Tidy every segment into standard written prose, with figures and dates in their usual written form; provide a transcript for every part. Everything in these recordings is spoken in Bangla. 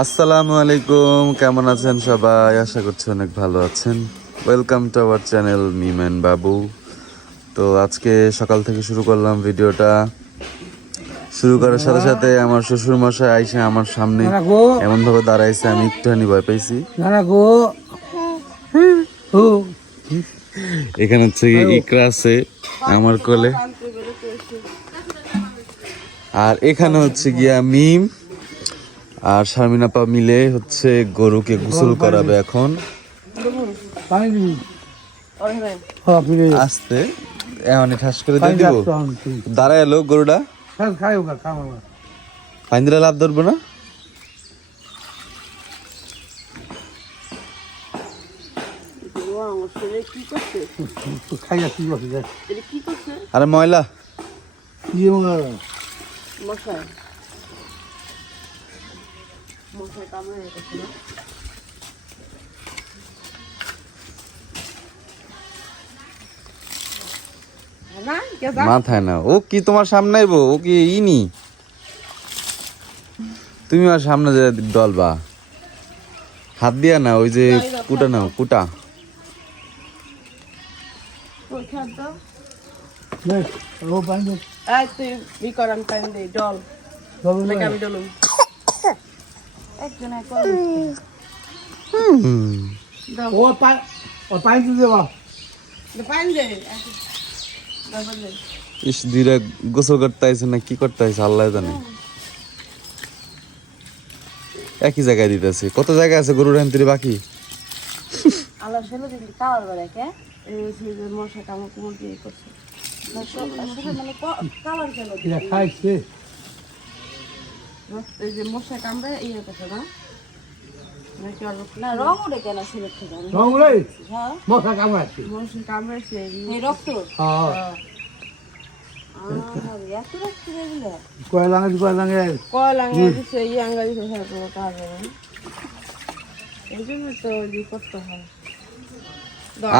আসসালামু আলাইকুম, কেমন আছেন সবাই? আশা করছি অনেক ভালো আছেন। Welcome to our channel Mim and Babu. তো আজকে সকাল থেকে শুরু করলাম ভিডিওটা। শুরু করার সাথে সাথে আমার শ্বশুর মশাই আইসে আমার সামনে এমন ভাবে দাঁড়াইছে, আমি একটুখানি ভয় পাইছি। এখানে হচ্ছে ইকরা আছে আমার কোলে, আর এখানে হচ্ছে গিয়া মিম আর শারমিন আপা মিলে হচ্ছে গরুকে গোসল করাবে এখন। আস্তে এখন ঠাস করে দিয়ে দিব। দাঁড়ায় এলো গরুটা, পানি দিলে লাভ ধরবো না। আরে ময়লা মাথায় না। ও কি তোমার সামনে আইবো? ও কি ইনি? তুমি আর সামনে যে ডলবা হাত দিয়া না, ওই যে কুটা নাও, কুটা। ইস দিরা গোসল করতে আইছে না কি করতে আইছে আল্লাহ জানে। একই জায়গায় দিতেছে, কত জায়গা আছে গরুর হান্তিরে বাকি। মশা কামড়ে ইয়ে করছে না,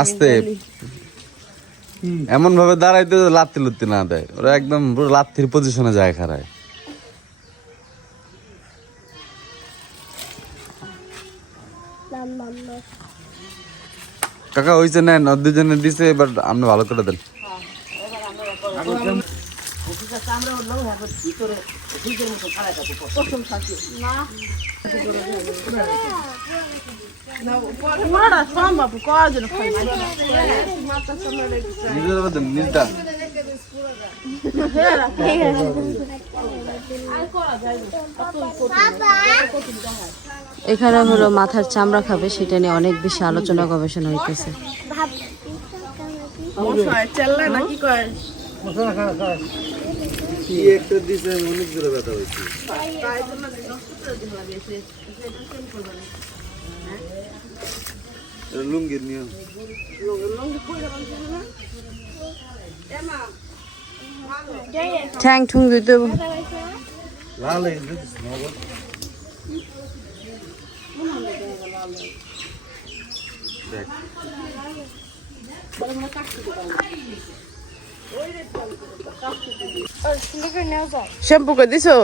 আস্তে এমন ভাবে দাঁড়াইতে লাত্তি লুত্তি না দেয়, ওরা একদম পুরো লাত্তির পজিশনে যায় খারায়। কাকা হইছে না, দুজনে দিছে, এবার আপনি ভালো করে দেন। এখানে হলো মাথার চামড়া খাবে, সেটা নিয়ে অনেক বেশি আলোচনা গবেষণা হইতেছে। লুঙ্গির নিয়ম ঠ্যাং ঠুং দিতে শ্যাম্পু করে দিছো?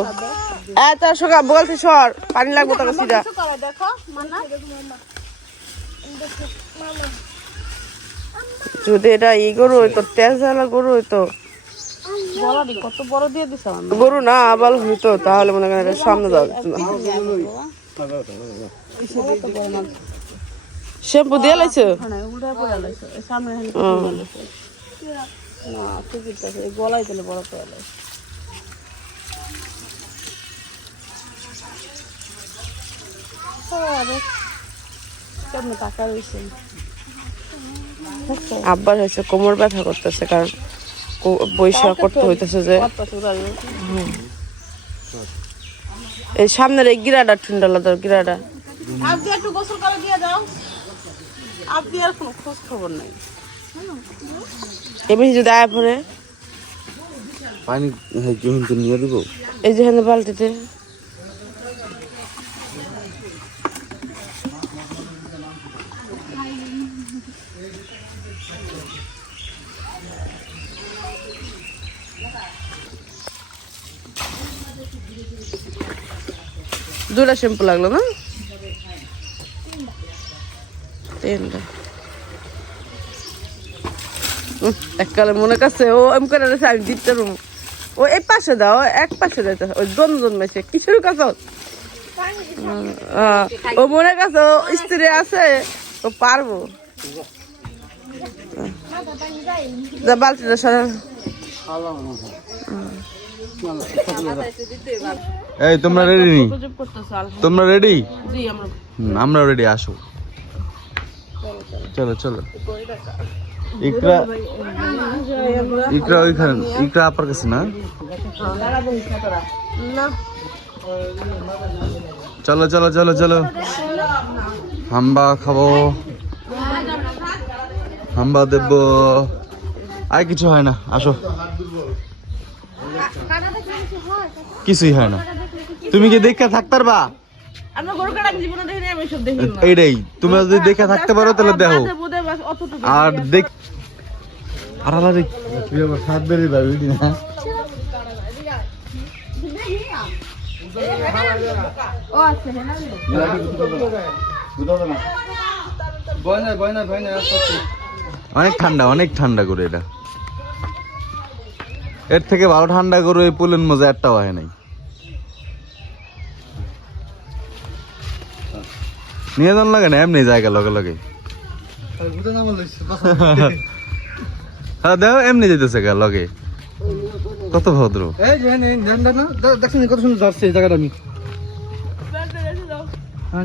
এত সকাল বলতে সর, পানি লাগবে তোকে সিধা। যদি এটা ই গরু হইতো, তেল জ্বালা গরু হইতো, কত বড় দিয়ে দিছ গরু না আবাল হইতো, তাহলে মনে করেন সামনে যাওয়া যেত না। শ্যাম্পু দিয়ে লাইছো? গলায় দিলে বড় করে লাইছে। আব্বার হয়েছে কোমর ব্যথা করতেছে, কারণ বৈশাখ করতে হইতেছে যে এই সামনের এই গিরাটা ঠুন্ডালা, তোর গিরাটা একটু গোসল করে দিয়ে দাও। আপনি আর কোনো খোঁজ খবর নাই, এমনি যদি আয় পরে পানি নিয়ে দেবো। এই যে বালতিতে দুটা শ্যাম্পু লাগলো না? তিনটা। এককালে মনে কাছে ও এম করে রয়েছে, আমি দিতে রুম ও এই পাশে দাও, এক পাশে রয়েছে ওই দম জন্মেছে কিসের কাছে। ও মনে কাছে ও স্ত্রী আছে, ও পারবো। যা বালতিটা সারা। এই তোমরা রেডি নি? তোমরা রেডি? আমরা রেডি, আসো। চলো চলো। ইকরা ওইখানে, ইকরা আপার কাছে না? চলো চলো চলো চলো, হাম্বা খাবো, হাম্বা দেব। আর কিছু হয় না, আসো। কিছুই হয় না, তুমি কি দেখে থাকতে পারবা? এইটাই, তুমি যদি দেখে থাকতে পারো তাহলে দেখো। আর দেখ আর আলাদা তুই আমার সাথ বেরিয়ে যাবি না। অনেক ঠান্ডা, অনেক ঠান্ডা করে এটা। এর থেকে ভালো ঠান্ডা করে ওই পুলের মজা একটাও হয় নাই। নিয়ে যান লাগে না, এমনি জায়গা লগে লগে। হ্যাঁ দেখো এমনি যেতেছে গা লগে, কত ভদ্র। কত সুন্দর যাচ্ছে এই জায়গাটা। আমি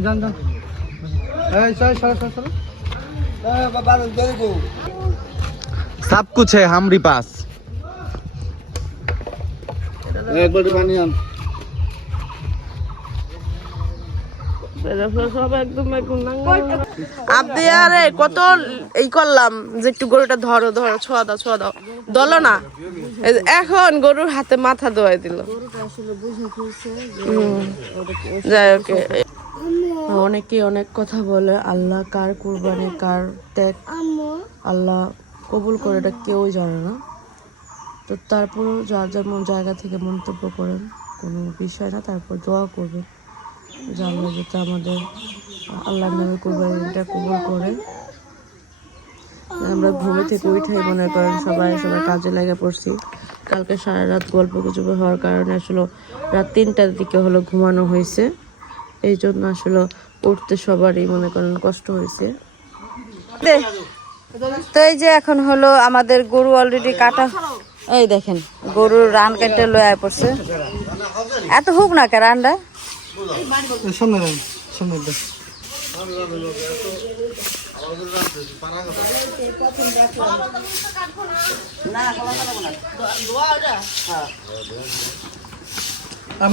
জান জান सब कुछ है हमारे पास। एक बार पानी आन। আপনি আরে কত এই করলাম যে একটু গরুটা ধরো ধরো, ছোঁয়া দাও ছোঁয়া দাও, দলো না। এখন গরুর হাতে মাথা ধোয়াই দিল। যাই হোক, অনেকে অনেক কথা বলে, আল্লাহ কার কুরবানি কার ত্যাগ আল্লাহ কবুল করে এটা কেউই জানে না। তো তারপরও যার যেমন জায়গা থেকে মন্তব্য করেন কোনো বিষয় না, তারপর দোয়া করবেন যে আল্লাহ যাতে আমাদের আল্লাহর নামে কুরবানিটা কবুল করে। আমরা ঘুমে থেকে উঠাই মনে করেন সবাই কাজে লেগে পড়ছি। কালকে সারা রাত গল্প গুজব হওয়ার কারণে আসলে রাত 3টার দিকে হলো ঘুমানো হয়েছে, এই জন্য আসলে উঠতে সবারই মনে করেন কষ্ট হয়েছে। তো এই যে এখন হলো আমাদের গরু অলরেডি কাটা, এই দেখেন গরুর রান কেটে লয়ে পড়ছে। এত হোক না কে রানটা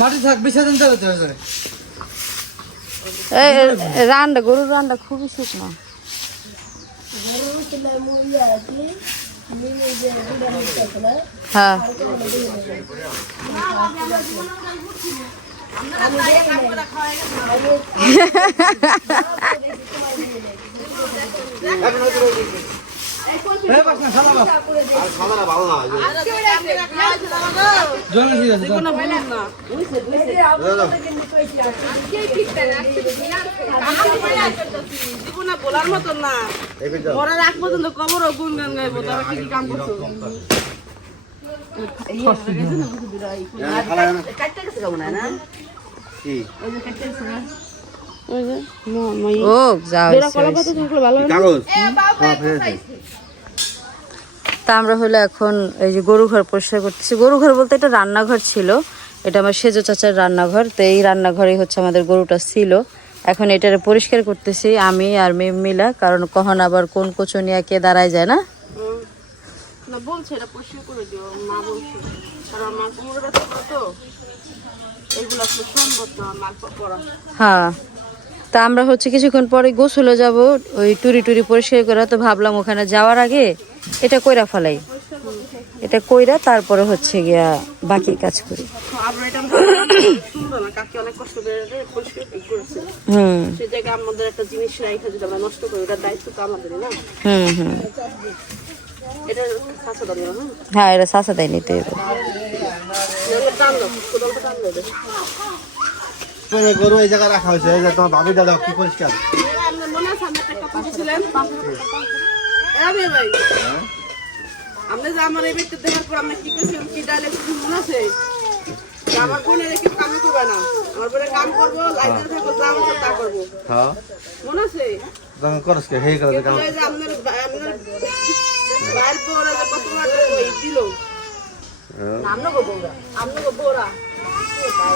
মাটি থাক বিসর্জন চলে রানটা গরুর রানটা খুবই শুকনো। হ্যাঁ বলার মতন না, মরার আগ পর্যন্ত কবর গুন গান গাইবো। তারা কি কাম করছো? তা আমরা হলো এখন এই যে গরু ঘর পরিষ্কার করতেছি। গরু ঘর বলতে এটা রান্নাঘর ছিল, এটা আমার সেজো চাচার রান্নাঘর। তো এই রান্নাঘরে হচ্ছে আমাদের গরুটা ছিল। এখন এটারে পরিষ্কার করতেছি আমি আর মেয়ে মিলা, কারণ কখন আবার কোন কোচনিয়া কে দাঁড়ায় যায় না। বলছে এটা পরিষ্কার করে দিও, মা বলছে, কারণ আমার কোমরে ব্যথা তো এগুলো আসলে সম্ভব না আমার করা। হ্যাঁ, তা আমরা হচ্ছে কিছুক্ষণ পরে গোসলে যাব, ওই টুরি টুরি পরিষ্কার করা। তো ভাবলাম ওখানে যাওয়ার আগে এটা কইরা ফেলাই, এটা কইরা তারপরে হচ্ছে গিয়া বাকি কাজ করি। হ্যাঁ, এটা সাসা দেয় নিতে হবে। গরু এই জায়গায় রাখা হয়েছে, এই যে তোমার ভাবি দাদা কি পরিষ্কার। আপনার মনে আছে আপনি একটা কথা বলছিলেন? ভাই আপনি যে আমার এই ব্যক্তি দেখার পর আপনি কি কইছেন, কি ডায়লগ মনে আছে? যে আমার বোনের কেউ কাম করবে না, আমার বোনে কাম করবো, লাইনে থাকবো, যা মন তা করবো, হ্যাঁ মনে আছে? তখন করস কে হেই করে কাম। এই যে আপনার বাইর বউরা যে কত বড় ওই দিল, আমনগো বউরা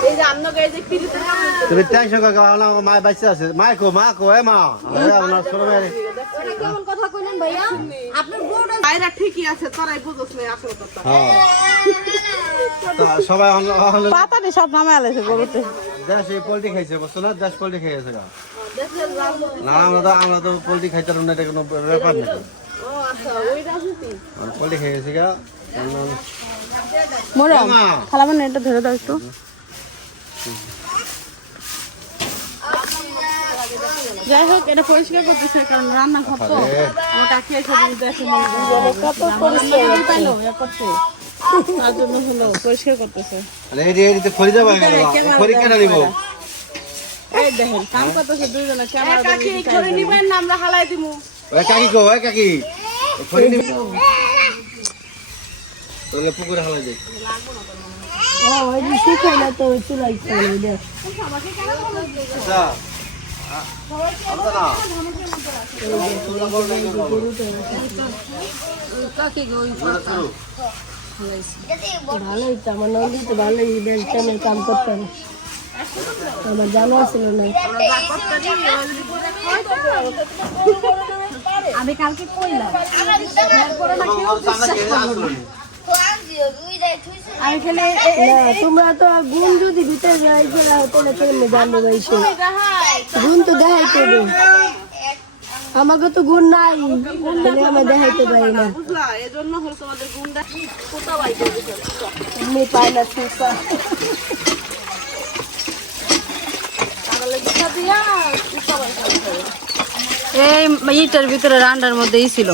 এই যে আমনগো এই যে পিরিতে তুমি টেনশন করে না, মা বাইসে আছে, মা কো এ মা আপনার ছোট মেয়ে কেমন কথা কইলেন ভাইয়া? আপনার বউটা বাইরা ঠিকই আছে, তোরাই বুঝছ না আসল কথা। হ্যাঁ তো সবাই পাতা দি সব নামে আলেছে গরুতে। দেশ এই পোল্ট্রি খাইছে, বুঝছো না, দেশ পোল্ট্রি খেয়েছে গা। না আমরা তো পোল্ট্রি খাইতাম না, এটা কোনো ব্যাপার না। ও আচ্ছা ওই রাজনীতি পোল্ট্রি খেয়েছে গা। মোরা খালা মানে এটা ধরে দাও একটু। যাই হোক এটা পরিষ্কার করতেছে, কারণ রান্না ঘর তো আমার কাকি এসে যদি দেখে কত পরিষ্কার পাইলো করতে, তার জন্য হলো পরিষ্কার করতেছে। এদিকে খড়ি যাবো, খড়ি কেটে নিব। এই দেখেন কাম করতেছে দুইজনে, ক্যামেরা কাকি খড়ি নিবেন না আমরা হালাই দিমু। ওই কাকি কো, ওই কাকি খড়ি নিব তোলে পুকুরে হালা যাই। ও এই যে শিখাইলা তো চুলাই খাইলে দেখ। আচ্ছা আমরা না কাকে গই ভালোই তো আমার নদী তো ভালোই বেলটামের কাম করতে হবে, আমার জানা ছিল না। আমি কালকে কইলাম আমি খেলে তোমরা তো গুণ যদি ভিতরে যাই তাহলে কেমনে জানবো ভাই, সে গুণ তো দেখাইতে হবে, আমাকে তো গুণ নাই, আমার দেখাইতে পারি না, বুঝলা? এজন্য হলো তোমাদের গুণটা কোথাও পাই এমনি পাই না, ঠিক এই ইটার ভিতরে রান্নার মধ্যেই ছিল,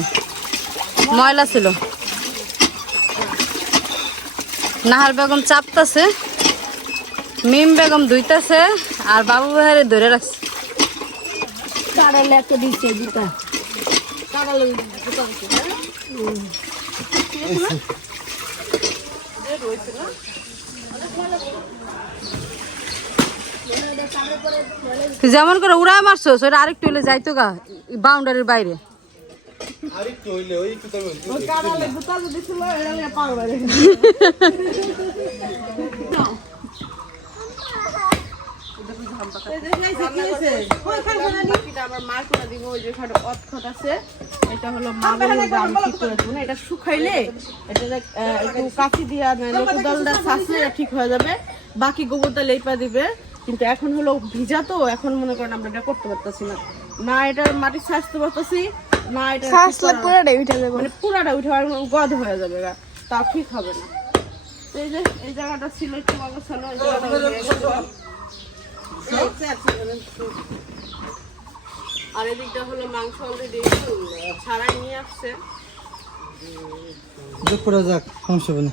ময়লা ছিল। নাহার বেগম চাপতাছে, মিম বেগম ধুইতাছে, আর বাবু ভাইরে ধরে রাখছে। কাড়ালে একটা দিচ্ছে জুতা, কাড়ালে জুতা তুই যেমন করে উড়া মারছো সেটা আরেকটু হলে যাইতো গা বাউন্ডারির বাইরে। আরেকটু হইলে ওই একটু তবে কাড়ালে জুতা যদি ছিল এটা পারবে এটা হলো এটা শুকাইলে এটা একটু কাঠি দিয়া ডালটা ছাঁচলে ঠিক হয়ে যাবে, বাকি গোবরটা লেপা দিবে। কিন্তু এখন হলো ভিজা তো, এখন মনে করেন আমরা এটা করতে পারতেছি না, না এটা মাটি ছাঁচতে পারতেছি না, এটা পুরাটা উঠে যাবে, মানে পুরাটা উঠে গদ হয়ে যাবে, তা ঠিক হবে না। এই যে এই জায়গাটা ছিল একটু অবস্থান, আর এদিকটা হলো মাংস অলরেডি ছাড়াই নিয়ে আসছে। দুপুরে যাক সমস্যা হবে না।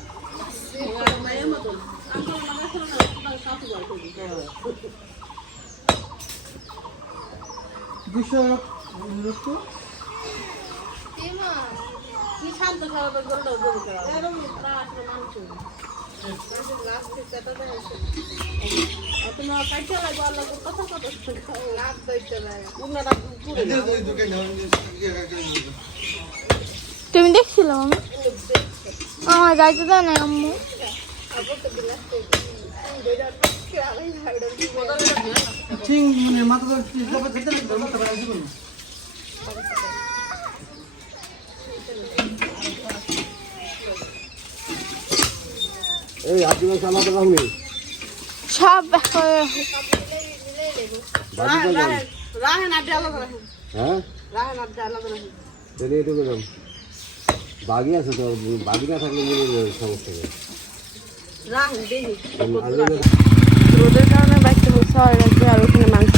তুমি দেখছিলাম আমি আমার যাইতে দাও না আম্মু এই আদিবাসী আমাদের রাখনি সব হ্যাঁ বাগি আছে তো, বাগি না থাকলে সমস্যা নেই। রোদের কারণে বাইকটা বসে হয়ে গেছে, আর ওখানে মাংস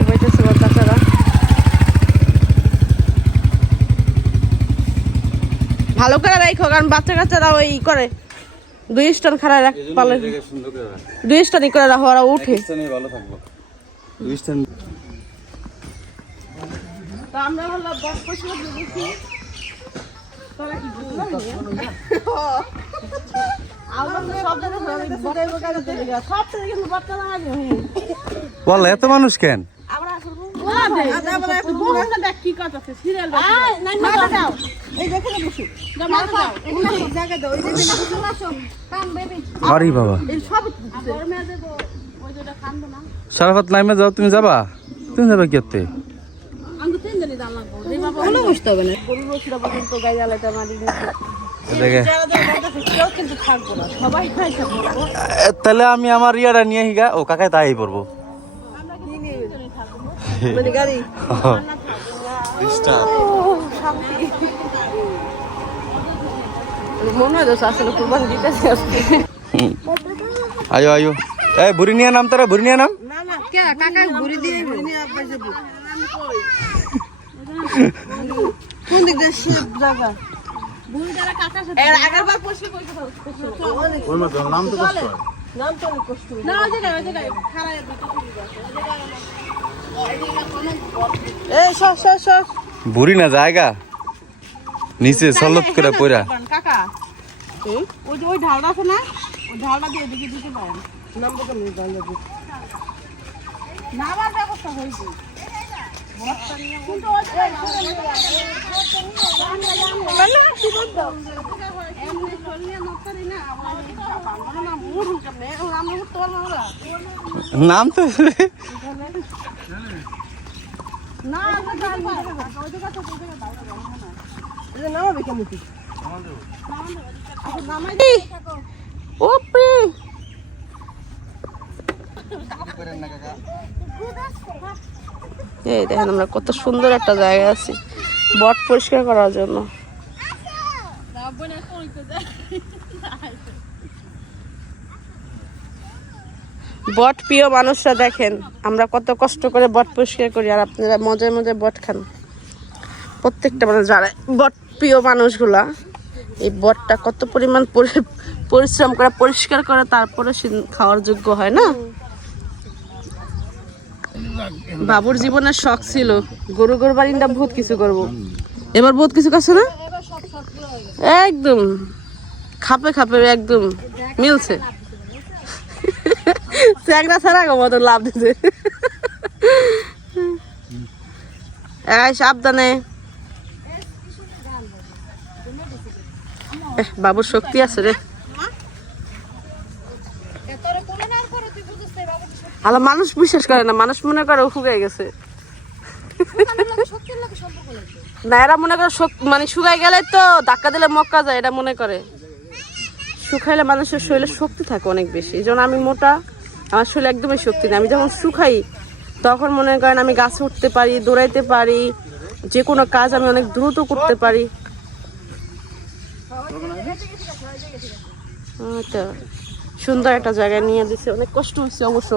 উবাইতেছে চাচারা। ভালো করে রাখো, কারণ বাচ্চা কাচ্চারা ওই করে 2 স্টান খাড়া রাখ পালে, সুন্দর করে রাখ। 2 স্টানই করে রাখো, ওরা উঠে। স্থানে ভালো থাকবো। 2 স্থান তো আমরা হলো বট পরিষ্কার দিয়েছি। তোরা কি বুঝলি? আমরা তো সব জায়গায় বট পরিষ্কার দিতে গেছি, সব থেকে কিন্তু বটটা লাগে। বল এত মানুষ কেন? আমরা আসলে আমরা একটু বড়টা দেখ কি কথা আছে সিরিয়াল না না দাও এই দেখে না বসু দাও মাথা দাও এই জায়গা দাও এই দেখে না বসু আসো কাম বেবি আরে বাবা এই সব গরমে আছে তো ওই যেটা খান্দো না সারাফাত নাইমে যাও, তুমি যাবা কি করতে? আমি তিন দিনই দাম লাগবো এই বাবা কোনো বুঝতে হবে না। গরু রসিরা পর্যন্ত গাই আলাদা মারি দিতে দেখে যারা যারা কেউ কিন্তু থাকবো না, সবাই খাইতে পারবো। তাহলে আমি আমার ইয়াটা নিয়ে হিগা, ও কাকায় তাই পড়বো। মানে গাড়ি মনে হয় তো আসলে কুরবানি দিতেছে আজকে। আয়ো আয়ো, এই বুড়ি নিয়ে নাম, তারা বুড়ি নিয়ে নাম। না না কে কাকা ঘুরি দিয়ে ঘুরি নিয়ে আপাইছে কোন দিক দিয়ে শেপ জায়গা বুড়ি যারা কাকা সাথে এর আগেরবার পয়সা কইতে দাও ওই মত নাম তো কষ্ট হয়, নাম তো কষ্ট না ওই জায়গা খারায় এই সস বুড়ি না জায়গা নিচে সলত করে পড়া। কাকা ওই যে ওই ঢালটা আছে না, ওই ঢালটা দিয়ে দিকে দিতে পারেন নামটা তো নেই ঢালটা দিয়ে নামার ব্যবস্থা হয়েছে কিন্তু ওই নাম তো এই দেখেন আমরা কত সুন্দর একটা জায়গা আছি বট পরিষ্কার করার জন্য। বট প্রিয় মানুষরা দেখেন আমরা কত কষ্ট করে বট পরিষ্কার করি, আর আপনারা মজায় মজায় বট খান। প্রত্যেকটা মানুষ যারা বট প্রিয় মানুষগুলা এই বটটা কত পরিমাণ পরিশ্রম করে পরিষ্কার করে তারপরে খাওয়ার যোগ্য হয় না। বাবুর জীবনের শখ ছিল গরু বাড়িটা বহুত কিছু করবো, এবার বহুত কিছু করছে না, একদম খাপে খাপে একদম মিলছে। চ্যাংরা ছাড়া মতো লাভ দিছে। সাবধানে, বাবুর শক্তি আছে রে। আলা মানুষ বিশ্বাস করে না, মানুষ মনে করে শুকাই গেছে না, এরা মনে করে মানে শুকাই গেলে তো ধাক্কা দিলে মক্কা যায়, এটা মনে করে। শুকাইলে মানুষের শরীরে শক্তি থাকে অনেক বেশি, এই জন্য আমি মোটা, আমার শরীরে একদমই শক্তি নেই। আমি যখন শুকাই তখন মনে করেন আমি গাছে উঠতে পারি, দৌড়াইতে পারি, যে কোনো কাজ আমি অনেক দ্রুত করতে পারি। সুন্দর একটা জায়গায় নিয়ে দিচ্ছে, অনেক কষ্ট হচ্ছে অবশ্য,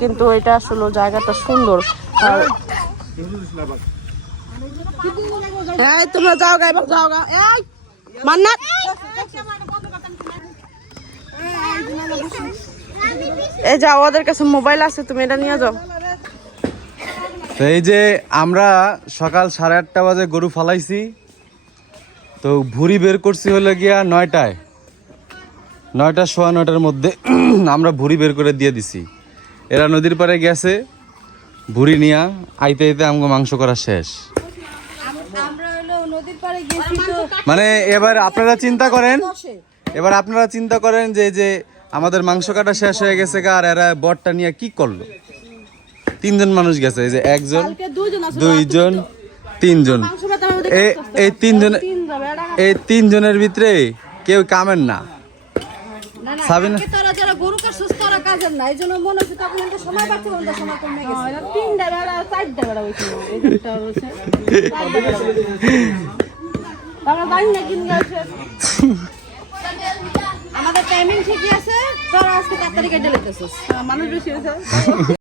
কিন্তু এটা আসলে জায়গাটা সুন্দর। আর তোমরা যাও গা, এবার যাও গা। মান্নাত এই যাও, ওদের কাছে মোবাইল আছে, তুমি এটা নিয়ে যাও। তো এই যে আমরা সকাল 8:30 বাজে গরু ফালাইছি, তো ভুড়ি বের করছি হলো গিয়া 9টায়, 9টা সোয়া 9টার মধ্যে আমরা ভুড়ি বের করে দিয়ে দিছি। এরা নদীর পাড়ে গেছে ভুড়ি নিয়া, আইতে আইতে আমাকে মাংস করা শেষ। মানে এবার আপনারা চিন্তা করেন যে আমাদের মাংস কাটা শেষ হয়ে গেছে, আর এরা বটটা নিয়ে কি করলো। 3জন মানুষ গেছে, এই যে 1 জন 2 জন 3 জন, এই 3 জনের ভিতরে কেউ কামের না। সাবিনা যারা গরু কাটছিস তারা কাজের না, এই জন্য মনে হচ্ছে তখন একটা সময় পাচ্ছে, ওদের সময় কমে গেছে। 3টা বেলা 4টা বেলা হইছে, এই দুটো হচ্ছে 4টা বেলা। আমরা জানি না কিন গেছে, আমাদের টাইমিং ঠিকই আছে, তোরা আজকে তাড়াতাড়ি কেটে লেতেছিস, মানুষ বেশি হয়েছে।